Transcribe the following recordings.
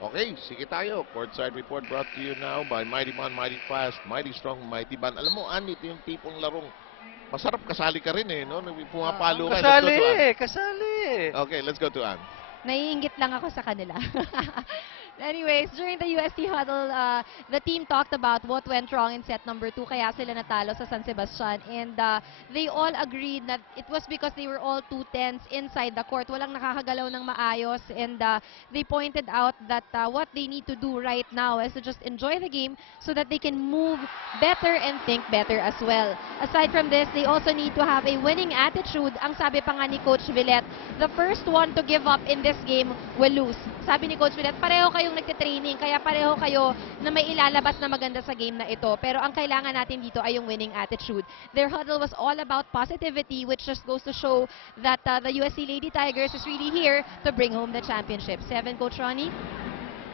Okay, sige tayo. Courtside report brought to you now by Mighty Man, Mighty Fast, Mighty Strong, Mighty Ban. Alam mo, Ann, ito yung tipong larong masarap kasali ka rin eh, no? Pumapalo ka. Let's go to Ann. Kasali. Okay, let's go to Ann. Naiingit lang ako sa kanila. Anyways, during the UST huddle, the team talked about what went wrong in set number 2, kaya sila natalo sa San Sebastian. And they all agreed that it was because they were all too tense inside the court. Walang nakakagalaw ng maayos. And they pointed out that what they need to do right now is to just enjoy the game so that they can move better and think better as well. Aside from this, they also need to have a winning attitude. Ang sabi pa nga ni Coach Villet, the first one to give up in this game will lose. Sabi ni Coach Villet, pareho kayong nagtitraining, kaya pareho kayo na may ilalabas na maganda sa game na ito. Pero ang kailangan natin dito ay yung winning attitude. Their huddle was all about positivity, which just goes to show that the USC Lady Tigers is really here to bring home the championship. 7, Coach Ronnie?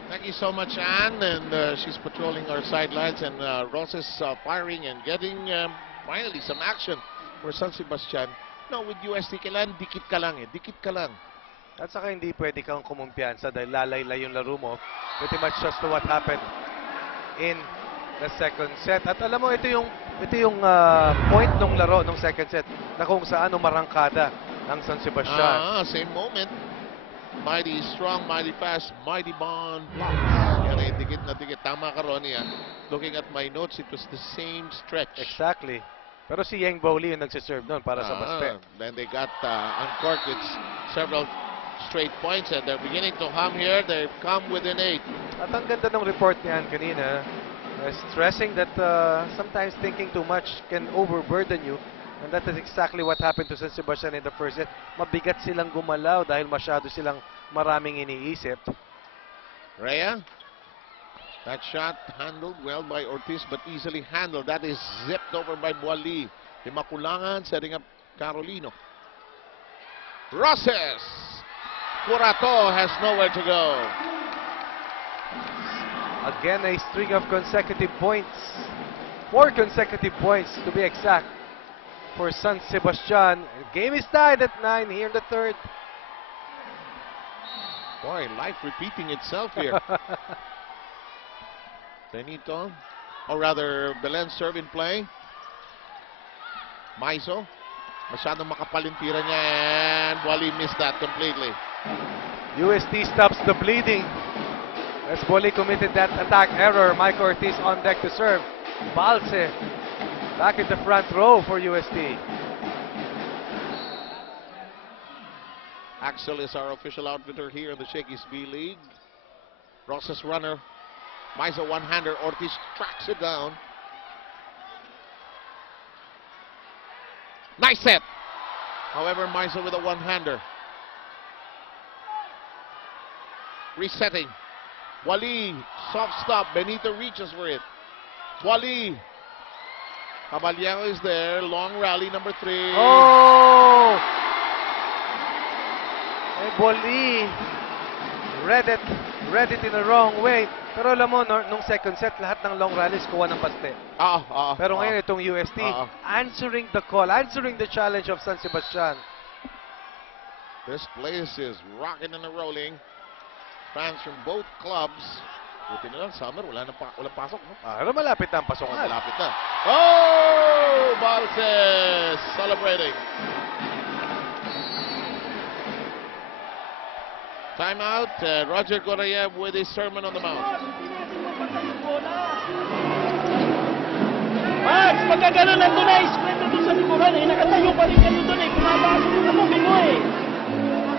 Thank you so much, Ann. And she's patrolling our sidelines. And Ross is firing and getting finally some action for San Sebastian. No, with UST, kailangan dikit ka lang eh. Dikit ka lang. At saka hindi pwede kang kumumpiyansa dahil lalaylay yung laro mo. Pretty much just to what happened in the second set. At alam mo, ito yung point ng laro ng second set na kung saan umarangkada ang San Sebastian. Same moment. Mighty Strong, Mighty Fast, Mighty Bond blocks. Yan ay dikit na dikit. Tama ka, Ronnie. Looking at my notes, it was the same stretch. Exactly. Pero si Yang Bowley yung nagsiserve doon para sa basket. Then they got uncorked with several straight points and they're beginning to hum here. They've come within 8. At ang ganda ng report niyan kanina, stressing that sometimes thinking too much can overburden you. And that is exactly what happened to San Sebastian in the first set. Mabigat silang gumalaw dahil masyado silang maraming iniisip. Rhea, that shot handled well by Ortiz but easily handled. That is zipped over by Boali. Himakulangan setting up Carolino. Roses! Curato has nowhere to go. Again, a string of consecutive points. 4 consecutive points to be exact for San Sebastian. Game is tied at 9 here in the third. Boy, life repeating itself here. Benito, or rather Belen serve in play. Maiso, masyadong makapal yung tira niya and Wally missed that completely. UST stops the bleeding as Boali committed that attack error. Mike Ortiz on deck to serve. Balse back in the front row for UST. Axel is our official outfitter here in the Shakey's B League. Rosas runner. Maiso one-hander. Ortiz tracks it down. Nice set. However, Maiso with a one-hander. Resetting. Wally, soft stop. Benito reaches for it. Wally. Caballero is there. Long rally, number 3. Oh! Boali read it in the wrong way. Pero alam mo, nung second set, lahat ng long rallies kuha ng paste. Pero ngayon itong UST, answering the call, answering the challenge of San Sebastian. This place is rocking and rolling. Fans from both clubs. Buti na lang, Summer, walang pasok, no? Pero malapit na ang pasokan. Malapit na. Oh! Balses celebrating. Timeout. Roger Gorayev with his sermon on the mound. Max, pagka gano'n nandun na, iskwento doon sa likuran eh. Nakatayo pa rin kayo doon eh. Kumapasok yung katabi mo eh.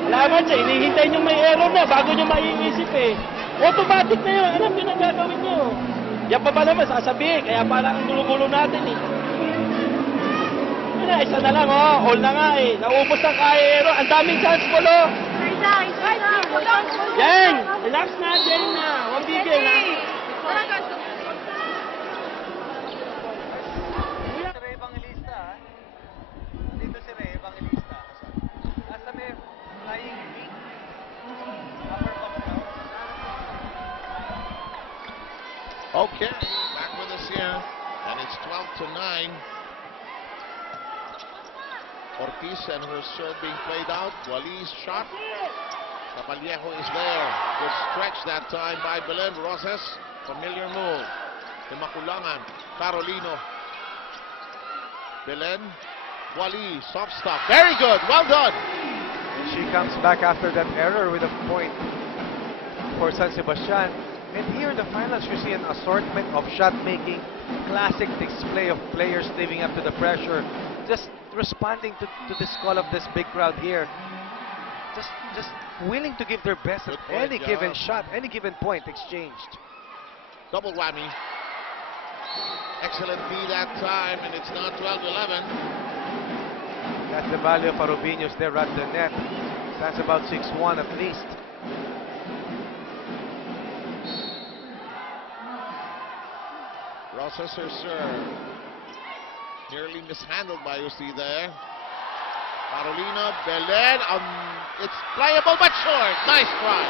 Alaman siya, hinihintay nyo may error na bago nyo maiisip eh. Automatic na yun. Alam nyo na gagawin nyo. Yan pa ba naman sasabihin? Kaya parang ang gulo-gulo natin eh. Yun na, isa na lang oh. All na nga eh. Naubos ang kaya Ang daming chance po lo. Yan! Relax na, Jen na. Huwag bigay na. Okay, back with us here, and it's 12-9. Ortiz and her serve being played out. Wali's shot Capallejo is there. Good stretch that time by Belen Roses. Familiar move. Makulangan. Carolino. Belen. Wally. Soft stop. Very good. Well done. And she comes back after that error with a point for San Sebastian. And here in the finals, you see an assortment of shot making, classic display of players living up to the pressure, just responding to this call of this big crowd here. Just willing to give their best at any given shot, any given point exchanged. Double whammy. Excellent D that time, and it's now 12-11. That's the value of Arubinhos there at the net. That's about 6-1 at least. Roses her serve. Nearly mishandled by Usti there. Carolina, Belen, it's playable but short. Nice try.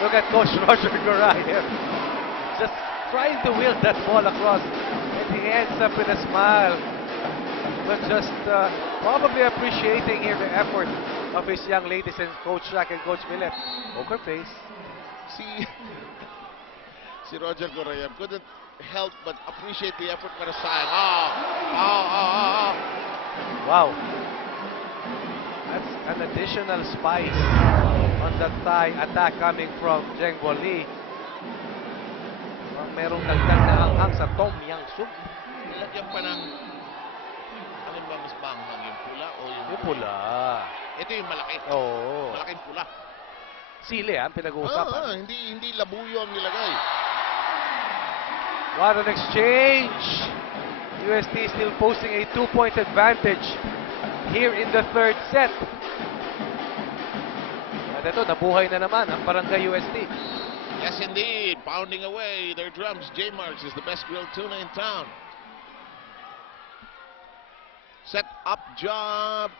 Look at Coach Roger Garay here. Just trying to wheel that ball across. And he ends up with a smile. But just probably appreciating here the effort of his young ladies and Coach Jack and Coach Millet. Poker face. Si Roger Gorayev couldn't help but appreciate the effort para sayang. Wow. That's an additional spice on that Thai attack coming from Zheng Guoli. Merong dagdag na anghang sa Tom Yang Soup. Nilagyan pa ng, alin ba mas banghang, yung pula o Yung pula. Ito yung malaki. Oo. Malaking pula. Sili pinag-uusapan. Hindi labuyo ang nilagay. What an exchange! UST still posting a 2-point advantage here in the third set. At ito, nabuhay na naman ang Barangay UST. Yes, indeed. Pounding away their drums. J-Marks is the best grilled tuna in town. Set up job.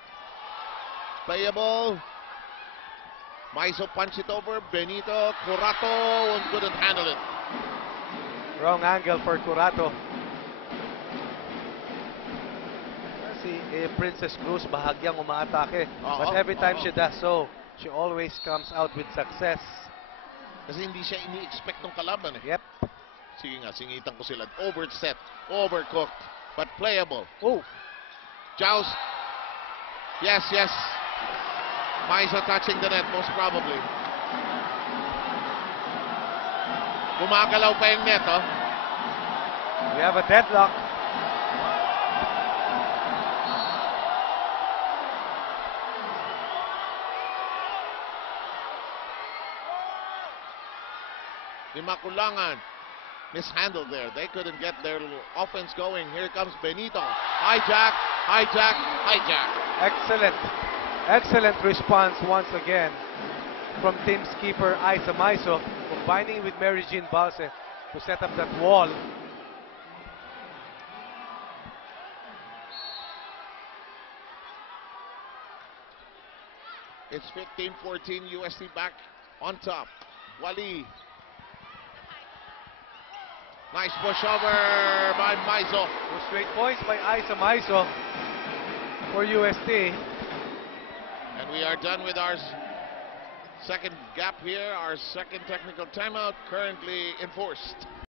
Playable. Maiso punch it over. Benito. Curato couldn't handle it. Wrong angle for Curato. Si Princess Cruz bahagyang umaatake. But every time she does so, she always comes out with success. Kasi hindi siya ini-expect ng kalaban eh. Yep. Sige nga, singitan ko sila. Overset. Overcooked. But playable. Oh. Joust. Yes. Maiso touching the net, most probably. Gumagalaw pa yung net, oh. We have a deadlock. Di Makulangan. Mishandled there. They couldn't get their offense going. Here comes Benito. Hijack. Excellent response once again from team's keeper Isa Maiso, combining with Mary Jean Balse to set up that wall. It's 15-14, UST back on top. Wally. Nice pushover by Maiso. 2 straight points by Isa Maiso for UST. And we are done with our second gap here, our second technical timeout currently enforced.